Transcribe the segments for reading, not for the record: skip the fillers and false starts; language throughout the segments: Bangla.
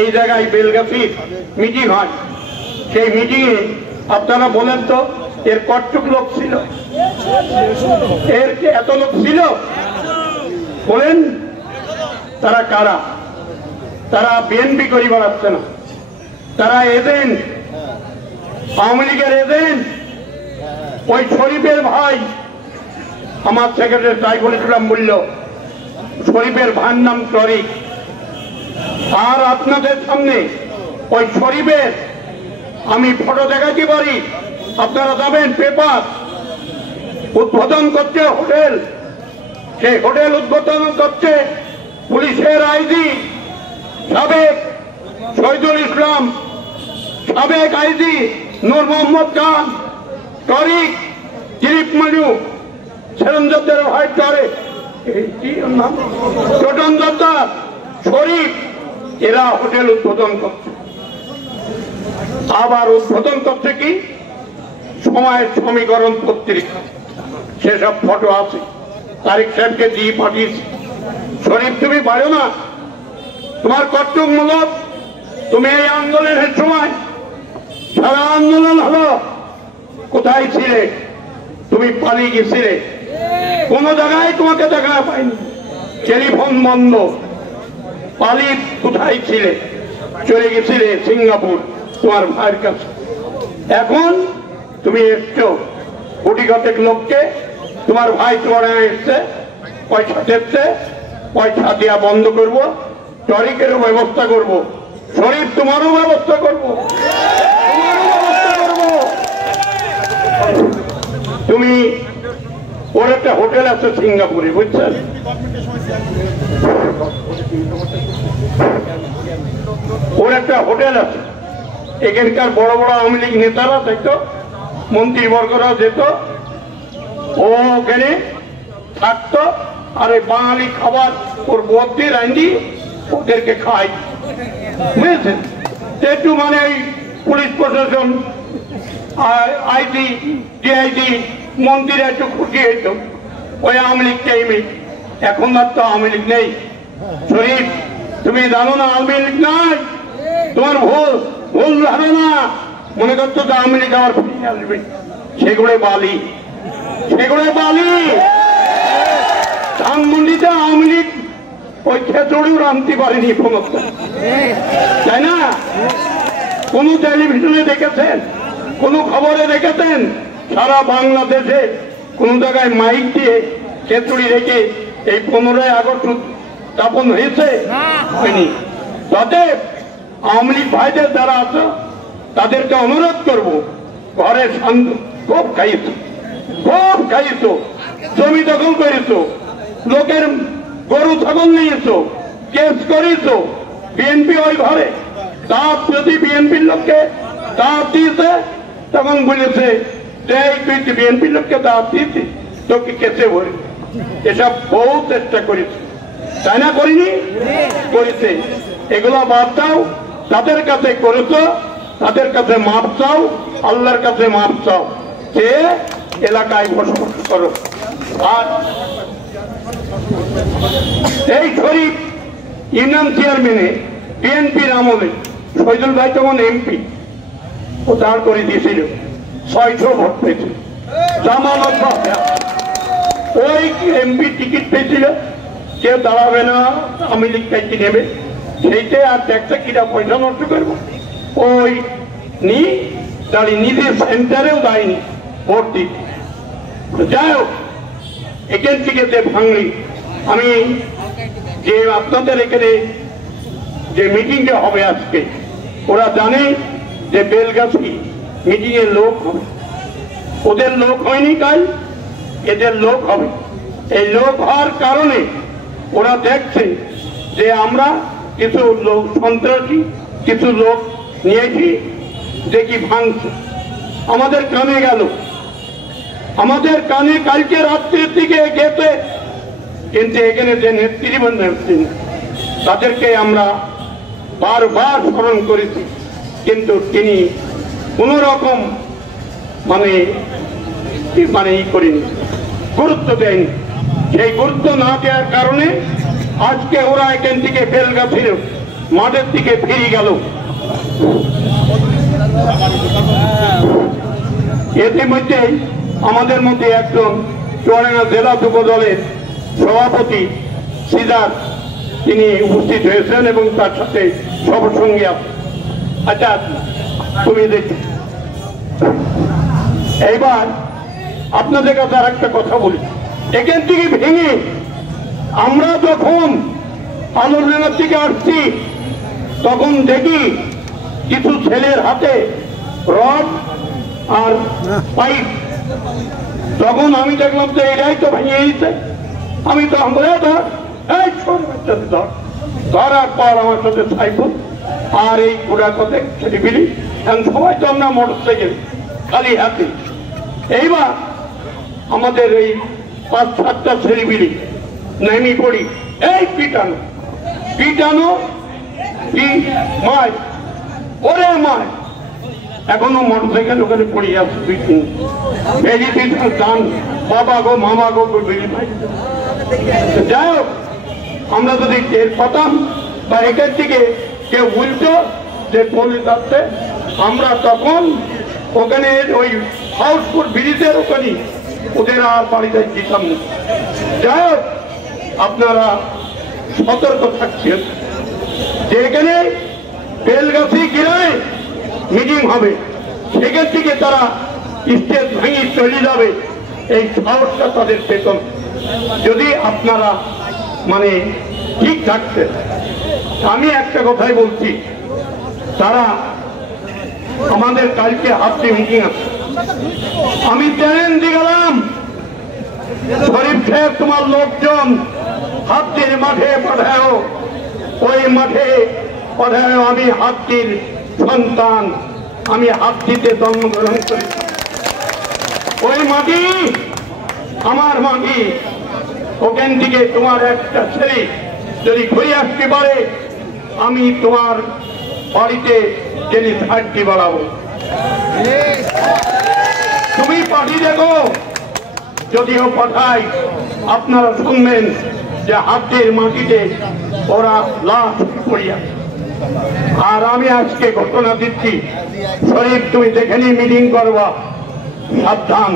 এই জায়গায় বেলগাছির মিটিং হয়, সেই মিটিংয়ে আপনারা বলেন তো এর কতটুক লোক ছিল? এর এত লোক ছিল? বলেন তারা কারা? তারা বিএনপি করি বেড়াচ্ছে না, তারা এজেন্ট, আওয়ামী লীগের এজেন্ট। ওই শরীফের ভাই, আমার সেক্রেটারি তাই বলেছিলাম, বলল শরীফের ভাইয়ের নাম তরিক। আর আপনাদের সামনে ওই শরীফের আমি ফটো দেখাতে পারি, আপনারা যাবেন, পেপার উদ্বোধন করছে হোটেল, সেই হোটেল উদ্বোধন করছে পুলিশের আইজি সাবেক শহীদুল ইসলাম, সাবেক আইজি নূর মোহাম্মদ খান, তরিক, দিলীপ মানু, সেরঞ্জদের ভাই তরিক, ছোটন দত্তার, শরীফ, এরা হোটেল উদ্বোধন করছে। আবার উদ্বোধন করছে কি সময়ের সমীকরণ পত্রিকা, সেসব ফটো আছে, তারিক সাহেবকে দিয়ে পাঠিয়েছি। শরীফ তুমি পারো না, তোমার কর্তব্যমূলক, তুমি এই আন্দোলনের সময় সারা আন্দোলন হলো, কোথায় ছিলে? তুমি পালিয়ে গেছিলে, কোন জায়গায় তোমাকে দেখা পাইনি, টেলিফোন বন্ধ, পালিয়ে কোথায় ছিলে? চলে গেছিলে সিঙ্গাপুর তোমার ভাইয়ের কাছে। এখন তুমি এসছো, কোটি কতেক লোককে তোমার ভাই তোমার এসছে, পয়সা দিচ্ছে, পয়সা দেওয়া বন্ধ করবো, তরিকেরও ব্যবস্থা করব, শরীফ তোমারও ব্যবস্থা করব, তুমি ওর একটা হোটেল আছে সিঙ্গাপুরে, বুঝছেন? ওর একটা হোটেল আছে, এখানকার বড় বড় আওয়ামী লীগ নেতারা যেত, মন্ত্রীবর্গরা যেত, ও ওখানে থাকতো, আর ওই বাঙালি খাবার ওর বদ্যি রান্দি ওদেরকে খাই, বুঝেছেন? একটু মানে এই পুলিশ প্রশাসন, আইজি, ডিআইজি, মন্ত্রীরা একটু খুশি হইত ওই আওয়ামী লীগ টাইমে। এখন আর তো আওয়ামী লীগ নেই। শরীফ তুমি জানো না আওয়ামী লীগ নাই, তোমার ভুল ভুল ধারণা, মনে করছো তো আওয়ামী লীগ আবার ফিরে আসবে। সেগুলো বালি, সেগুলো বালি। ধানমন্ডিতে আওয়ামী লীগ ওই খেচড়িও রাঁধতে পারেনি ক্ষমতা, তাই না? কোন টেলিভিশনে দেখেছেন, কোন খবরে দেখেছেন সারা বাংলাদেশে কোন জায়গায় মাইক দিয়ে খেচড়ি রেখে এই 15ই আগস্ট উদযাপন হয়েছে? হয়নি। তাতে আওয়ামী লীগ ভাইদের যারা আছে তাদেরকে অনুরোধ করব, ঘরে খুব খাইছো, খুব খাইছো, জমি দখল করেছো, লোকের গরু ছাগল নিয়েছো, কেস করেছো, বিএনপি ওই ঘরে দাঁত, যদি বিএনপির লোককে দাঁত দিয়েছে তখন বলেছে যে তুই বিএনপির লোককে দাঁত দিয়েছি, তোকে কেসে ভরে। এসব বহু চেষ্টা করেছে, তাই না? করিনি? করেছে। এগুলো বাদ দাও, তাদের কাছে করেছো, তাদের কাছে মাপ চাও, আল্লাহর কাছে মাপ চাও, সে এলাকায় বসবাস করো। আর এই শরীফ ইউনিয়ন চেয়ারম্যানে বিএনপির আমলে শহীদুল ভাই তখন এমপি, ও দাঁড় করে দিয়েছিল, 600 ভোট পেয়েছিল, জামানত বাঁচা। ওই এমপি টিকিট পেয়েছিল, কেউ দাঁড়াবে না, আওয়ামী লীগ কাইতে নেবে, সেইতে আর দেখতে কিনা পয়সা নষ্ট করবো, ওই দাঁড়িয়ে নিজের সেন্টারেও যায়নি ভোট দিতে। যাই হোক, এখান থেকে যে ভাঙলি, আমি যে আপনাদের এখানে যে মিটিংটা হবে আজকে, ওরা জানে যে বেলগাছি মিটিং এর লোক হবে, ওদের লোক হয়নি কাল, এদের লোক হবে। এই লোক হওয়ার কারণে ওরা দেখছে যে আমরা কিছু লোক সন্ত্রাসী, কিছু লোক নিয়েছি, দেখি ভাঙছে। আমাদের কানে গেল, আমাদের কানে কালকে রাত্রির দিকে গেছে, কিন্তু এখানে যে নেতৃবৃন্দ তাদেরকে আমরা বারবার স্মরণ করেছি, কিন্তু তিনি কোন রকম মানে ই করেনি, গুরুত্ব দেয়নি। সেই গুরুত্ব না দেওয়ার কারণে আজকে ওরা এখান থেকে বেলগাছির মাঠের দিকে ফিরে গেল। ইতিমধ্যে আমাদের মধ্যে একজন চুয়াডাঙ্গা জেলা যুব দলের সভাপতি সিজার তিনি উপস্থিত হয়েছেন এবং তার সাথে সবসঙ্গী আছে। আচ্ছা, তুমি দেখি এইবার আপনাদের কাছে আর একটা কথা বলি। এখান থেকে ভেঙে আমরা যখন আলোচনার দিকে আসছি তখন দেখি কিছু ছেলের হাতে রড আর পাইপ। তখন আমি দেখলাম যে এরাই তো ভেঙে দিচ্ছে। আমি তো ধরার পর আমার সাথে সাইকেল আর এই ঘোড়া কথা ছেলেপিলি সবাই তো আমরা মোটর সাইকেল খালি হাতে। এইবার আমাদের এই 5-7টা ছেলেপিলি নেমে পড়ি, এই পিটানো পিটানো কি মায়, ওরে মায়। এখনো মোটর সাইকেল ওখানে পড়ে যাচ্ছে 2-3 ভেজিটেশন দান বাবা গো মামা গো বেরিয়ে ভাই। যাই হোক, আমরা যদি টের পাতাম বা এখান থেকে কেউ বলতো যে পল্লী যাচ্ছে, আমরা তখন ওখানে ওই হাউসপুর ব্রিজের ওখানে ওদের আর বাড়িতে দিতাম না। যাই হোক, আপনারা সতর্ক থাকছেন যে এখানে বেলগাছি গিরায় মিটিং হবে, সেখান থেকে তারা স্টেজ ভেঙে চলে যাবে, এই সাহসটা তাদের বেতন। যদি আপনারা মানে ঠিক থাকছেন, আমি একটা কথাই বলছি, তারা আমাদের কালকে হাতে মিটিং আছে। আমি চ্যালেঞ্জ দিয়ে গেলাম, শরীফ সাহেব তোমার লোকজন হাতির মাঠে পাঠাও, ওই মাঠে পাঠাও। আমি হাতির সন্তান, আমি হাতিতে জন্মগ্রহণ করি, ওই মাটি আমার মাটি। ওখান থেকে তোমার একটা ছেলে যদি ঘুরে আসতে পারে, আমি তোমার বাড়িতে গেলে ছাড়টি বাড়াবো। তুমি পাঠি দেখো, যদিও পাঠাই আপনারা শুনবেন যে হাতের মাটিতে ওরা লাশ পড়িয়া। আর আমি আজকে ঘটনা দিচ্ছি, শরীফ তুমি দেখে নি মিটিং করবা, সাবধান,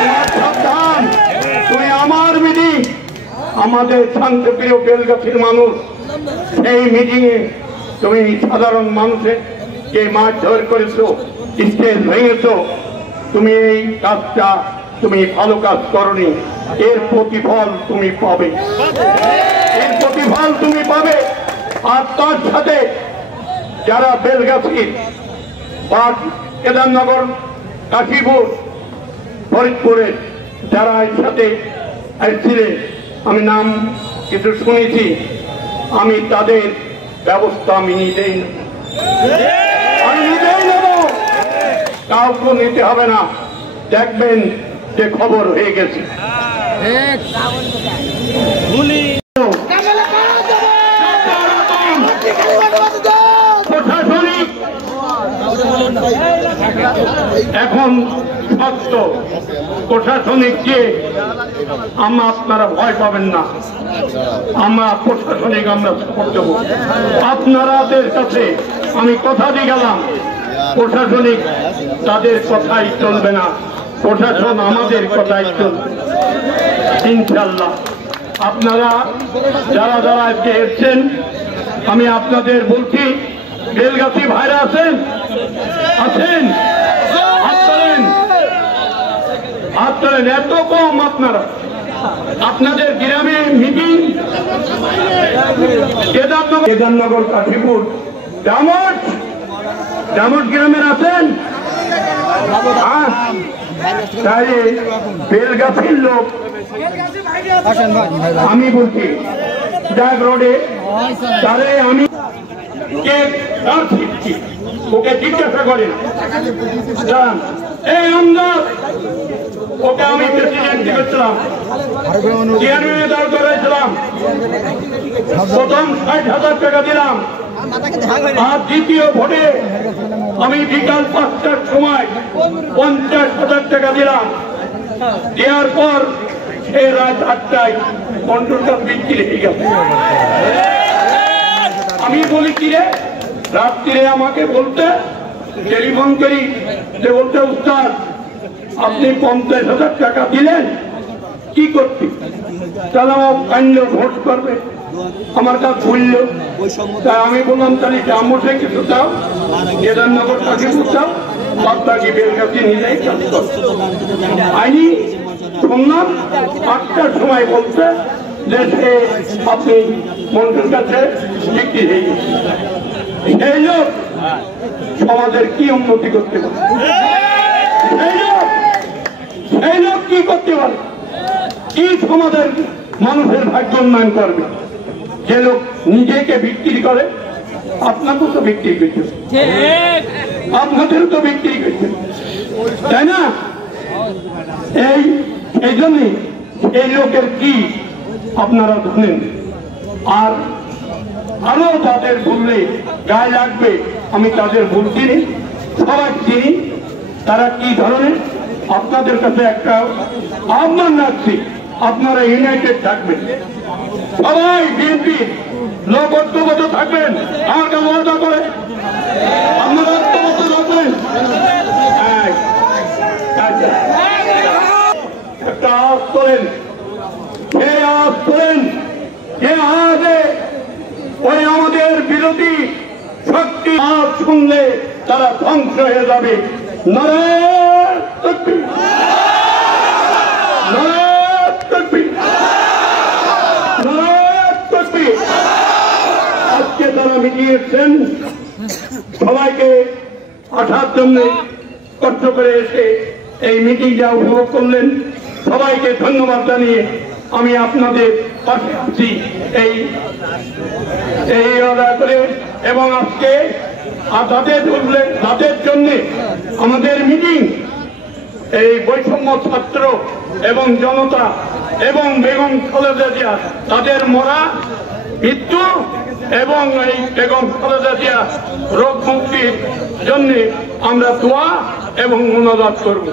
তোমার সাবধান। তুমি আমার মিটিং, আমাদের শান্তপ্রিয় বেলগাছির মানুষ, সেই মিটিং এ তুমি সাধারণ মানুষের যে মারধর করেছো, স্টেজ ভেঙেছো, তুমি এই কাজটা তুমি ভালো কাজ করনি, এর প্রতিফল তুমি পাবে, এর প্রতিফল তুমি পাবে। আর তার সাথে যারা বেলগাছি বা কেদারনগর, কাশীপুর, ফরিদপুরের যারা এর সাথে আসছিলেন, আমি নাম কিছু শুনেছি, আমি তাদের ব্যবস্থা আমি নিজেই নেব, আমি নিজেই নেব, কাউকে নিতে হবে না। দেখবেন যে খবর হয়ে গেছে। প্রশাসনিক এখন সত্য, প্রশাসনিক যে আমরা, আপনারা ভয় পাবেন না, আমরা প্রশাসনিক আমরা সাপোর্ট দেবো আপনাদের কাছে। আমি কথা দিয়ে গেলাম, প্রশাসনিক তাদের কথাই চলবে না, প্রশাসন আমাদের কথাই চলবে ইনশাল্লাহ। আপনারা যারা যারা আজকে এসছেন, আমি আপনাদের বলছি, বেলগাছি ভাইরা আছেন, আছেন, হাত তোলেন, হাত তোলেন। এত কম আপনারা, আপনাদের গ্রামে মিটিং, কেদারনগর, কাশীপুর, ডামট গ্রামের আছেন, তাহলে বেলগাছির লোক আমি বলছি ডাক রোডে, তাহলে আমি ওকে জিজ্ঞাসা করেন, এই আমদার ওকে আমি প্রেসিডেন্ট করেছিলাম, চেয়ারম্যানে দাঁড় করেছিলাম, প্রথম 60,000 টাকা দিলাম, আর দ্বিতীয় ভোটে আমি বিকাল 5টার সময় 50,000 টাকা দিলাম। দেওয়ার পর সে রাত 8টায় কন্ট্রোলটা বিক্রি হয়ে গেছে। আমি বলি কি রে, রাত্রিরে আমাকে বলতে টেলিফোন করি যে বলতে উস্তাদ আপনি 50,000 টাকা দিলেন কি করতে, তাহলে আমার কান্ড ভোট করবে, আমার কাজ ভুলল। তাই আমি বললাম তাহলে জামসে কিছু দাও, কেদারনগর কাছে দাও, বাদ বাকি বেলগাছি নিজেই কাজ কর। আইনি শুনলাম 8টার সময় বলছে যে সে আপনি মন্ত্রীর কাছে বিক্রি হয়ে গেছে। সেই লোক সমাজের কি উন্নতি করতে পারে, সেই লোক কি করতে পারে, কি সমাজের মানুষের ভাগ্য উন্নয়ন করবে? যে লোক নিজেকে বিক্রি করে, আপনাকেও তো বিক্রি করছে, আপনাদেরও তো বিক্রি করছে, তাই না? এই জন্যই এই লোকের কি আপনারা জানেন। আর আরো যাদের বললে গায়ে লাগবে, আমি তাদের ভুল চিনি, সবাই চিনি তারা কি ধরনের। আপনাদের কাছে একটা আহ্বান রাখছি, আপনারা ইউনাইটেড থাকবেন, সবাই বিএনপি লোক ঐক্যবদ্ধ থাকবেন। আমার কাছে ওয়াদা করে আপনারা ঐক্যবদ্ধ থাকবেন। একটা আওয়াজ করেন, কে আওয়াজ করেন, কে আওয়াজে ওই আমাদের বিরোধী শক্তি আওয়াজ শুনলে তারা ধ্বংস হয়ে যাবে। নারায়ণ তাকবীর, নারায়ণ তাকবীর, নারায়ণ তাকবীর। আজকে তারা মিটিয়েছেন, সবাইকে আসার জন্য কষ্ট করে এসে এই মিটিংটা উপভোগ করলেন। সবাইকে ধন্যবাদ জানিয়ে আমি আপনাদের পাশে আছি এই আদায় করে। এবং আজকে তাদের জন্য আমাদের মিটিং, এই বৈষম্য ছাত্র এবং জনতা এবং বেগম খালেদা জিয়া তাদের মরা মৃত্যু এবং এই বেগম খালেদা জিয়া রোগ মুক্তির জন্য আমরা দোয়া এবং মোনাজাত করব।